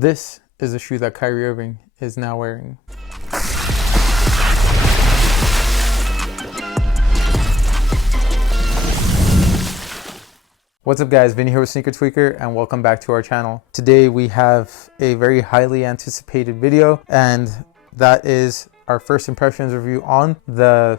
This is a shoe that Kyrie Irving is now wearing. What's up guys, Vinny here with Sneaker Tweaker and welcome back to our channel. Today we have a very highly anticipated video, and that is our first impressions review on the,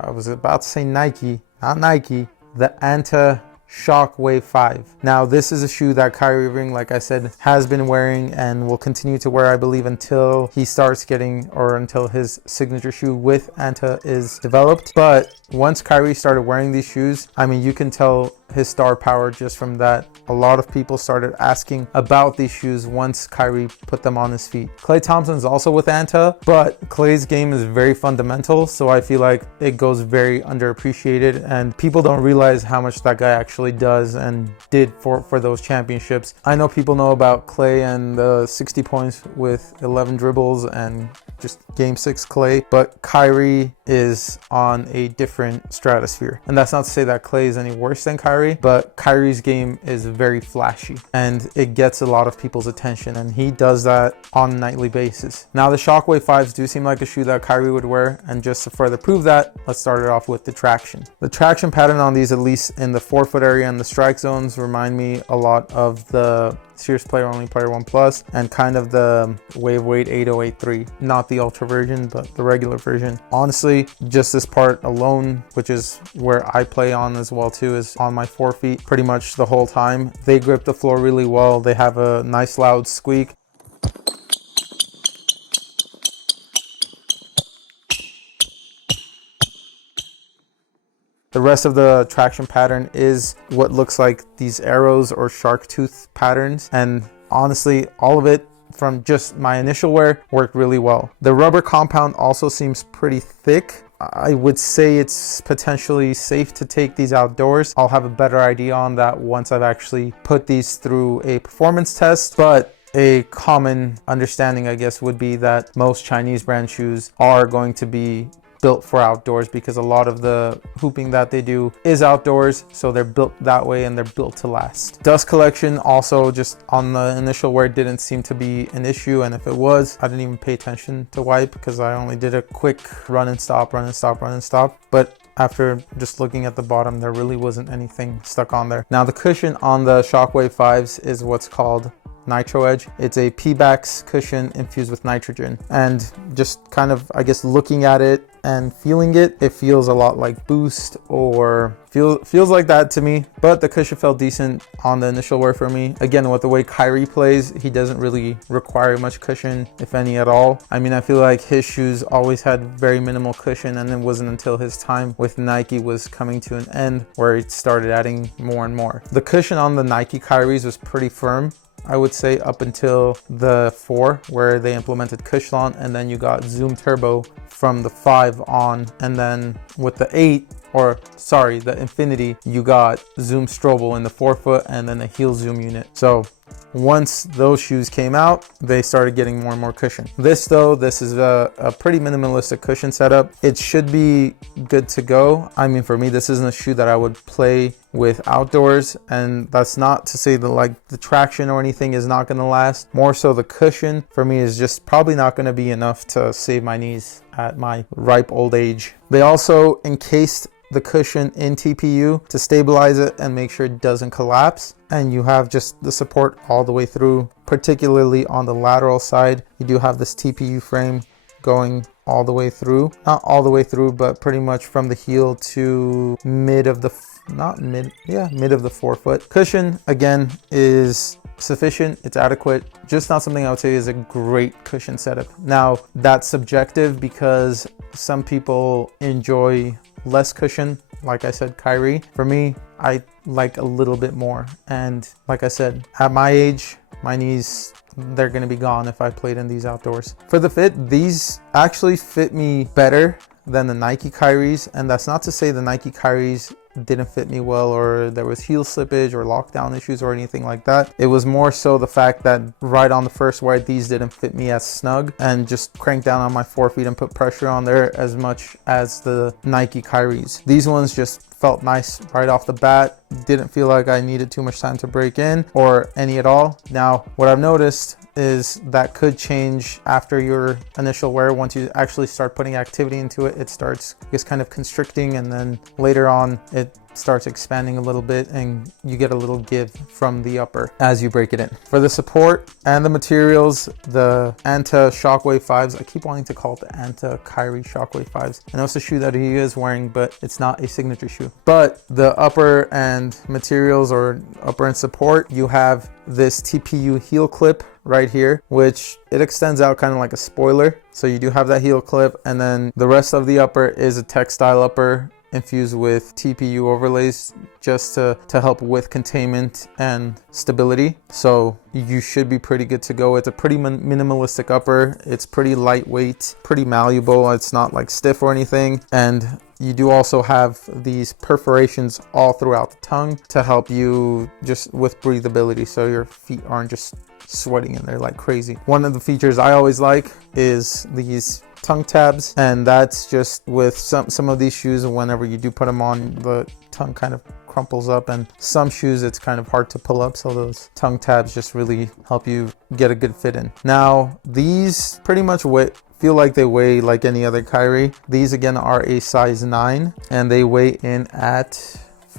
I was about to say Nike, not Nike, the Anta Shock Wave 5. Now this is a shoe that Kyrie Irving, like I said, has been wearing and will continue to wear, I believe, until he starts getting, or until his signature shoe with Anta is developed. But once Kyrie started wearing these shoes, I mean, you can tell his star power just from that. A lot of people started asking about these shoes once Kyrie put them on his feet. Klay Thompson's also with Anta, but Klay's game is very fundamental, so I feel like it goes very underappreciated and people don't realize how much that guy actually does and did for those championships. I know people know about Klay and the 60 points with 11 dribbles and just game 6 Klay, but Kyrie is on a different stratosphere. And that's not to say that Klay is any worse than Kyrie, but Kyrie's game is very flashy and it gets a lot of people's attention, and he does that on a nightly basis. Now the Shockwave 5s do seem like a shoe that Kyrie would wear, and just to further prove that, let's start it off with the traction. The traction pattern on these, at least in the forefoot area and the strike zones, remind me a lot of the Sears Player Only Player 1 Plus and kind of the Wave Weight 8083, not the Ultra version, but the regular version. Honestly, just this part alone, which is where I play on as well too, is on my forefeet pretty much the whole time. They grip the floor really well. They have a nice loud squeak. The rest of the traction pattern is what looks like these arrows or shark tooth patterns, and honestly, all of it from just my initial wear worked really well. The rubber compound also seems pretty thick. I would say it's potentially safe to take these outdoors. I'll have a better idea on that once I've actually put these through a performance test, but a common understanding, I guess, would be that most Chinese brand shoes are going to be built for outdoors because a lot of the hooping that they do is outdoors, so they're built that way and they're built to last. Dust collection also, just on the initial wear, didn't seem to be an issue, and if it was, I didn't even pay attention to wipe because I only did a quick run and stop, run and stop, run and stop. But after just looking at the bottom, there really wasn't anything stuck on there. Now the cushion on the Shockwave 5s is what's called Nitro Edge. It's a P-Bax cushion infused with nitrogen, and just kind of, I guess, looking at it and feeling it, it feels a lot like Boost, or feels like that to me. But the cushion felt decent on the initial wear for me. Again, with the way Kyrie plays, he doesn't really require much cushion, if any at all. I mean, I feel like his shoes always had very minimal cushion, and it wasn't until his time with Nike was coming to an end where he started adding more and more. The cushion on the Nike Kyries was pretty firm, I would say, up until the 4, where they implemented Cushlon, and then you got Zoom Turbo from the 5 on, and then with the 8, or sorry, the Infinity, you got Zoom Strobel in the forefoot and then a heel zoom unit. So once those shoes came out, they started getting more and more cushion. This though, this is a pretty minimalistic cushion setup. It should be good to go. I mean, for me, this isn't a shoe that I would play with outdoors, and that's not to say that like the traction or anything is not going to last. More so the cushion for me is just probably not going to be enough to save my knees at my ripe old age. They also encased the cushion in TPU to stabilize it and make sure it doesn't collapse, and you have just the support all the way through. Particularly on the lateral side, you do have this TPU frame going all the way through, not all the way through, but pretty much from the heel to mid of the mid of the forefoot. Cushion again is sufficient, it's adequate, just not something I would say is a great cushion setup. Now that's subjective because some people enjoy less cushion, like I said, Kyrie. For me, I like a little bit more, and like I said, at my age, my knees, they're gonna be gone if I played in these outdoors. For the fit, these actually fit me better than the Nike Kyries, and that's not to say the Nike Kyries didn't fit me well or there was heel slippage or lockdown issues or anything like that. It was more so the fact that right on the first wear, these didn't fit me as snug and just cranked down on my forefeet and put pressure on there as much as the Nike Kyries. These ones just felt nice right off the bat. Didn't feel like I needed too much time to break in or any at all. Now, what I've noticed is that could change after your initial wear. Once you actually start putting activity into it, it starts just kind of constricting, and then later on it starts expanding a little bit and you get a little give from the upper as you break it in. For the support and the materials, the Anta Shock Wave 5s, I keep wanting to call it the Anta Kyrie Shock Wave 5s. I know it's a shoe that he is wearing, but it's not a signature shoe. But the upper and materials, or upper and support, you have this TPU heel clip right here, which it extends out kind of like a spoiler. So you do have that heel clip, and then the rest of the upper is a textile upper infused with TPU overlays just to help with containment and stability. So you should be pretty good to go. It's a pretty minimalistic upper. It's pretty lightweight, pretty malleable. It's not like stiff or anything. And you do also have these perforations all throughout the tongue to help you just with breathability, so your feet aren't just sweating in there like crazy. One of the features I always like is these tongue tabs, and that's just with some of these shoes, whenever you do put them on, the tongue kind of crumples up, and some shoes it's kind of hard to pull up, so those tongue tabs just really help you get a good fit in. Now these pretty much feel like they weigh like any other Kyrie. These again are a size 9 and they weigh in at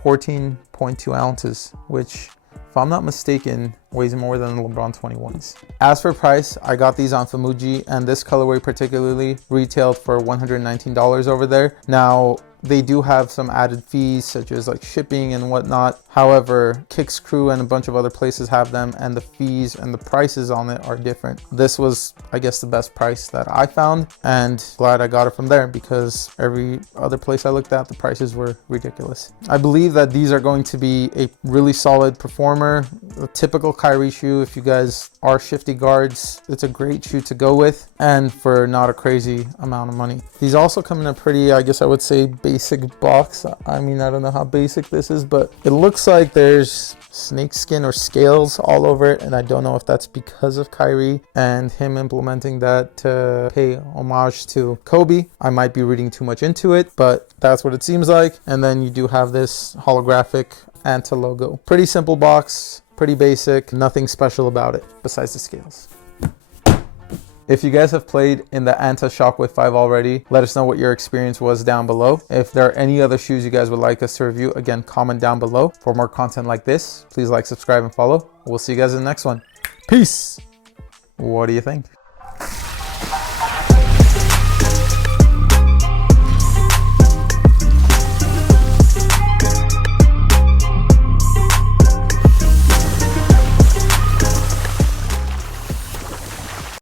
14.2 ounces, which, if I'm not mistaken, weighs more than the LeBron 21s. As for price, I got these on Famuji, and this colorway particularly retailed for $119 over there. Now, they do have some added fees such as like shipping and whatnot. However, Kicks Crew and a bunch of other places have them, and the fees and the prices on it are different. This was, I guess, the best price that I found, and glad I got it from there, because every other place I looked at, the prices were ridiculous. I believe that these are going to be a really solid performer, a typical Kyrie shoe. If you guys are shifty guards, it's a great shoe to go with, and for not a crazy amount of money. These also come in a pretty, I guess I would say, basic box. I mean, I don't know how basic this is, but it looks like there's snake skin or scales all over it, and I don't know if that's because of Kyrie and him implementing that to pay homage to Kobe. I might be reading too much into it, but that's what it seems like. And then you do have this holographic Anta logo. Pretty simple box, pretty basic, nothing special about it besides the scales. If you guys have played in the Anta Shock Wave 5 already, let us know what your experience was down below. If there are any other shoes you guys would like us to review, again, comment down below. For more content like this, please like, subscribe, and follow. We'll see you guys in the next one. Peace! What do you think?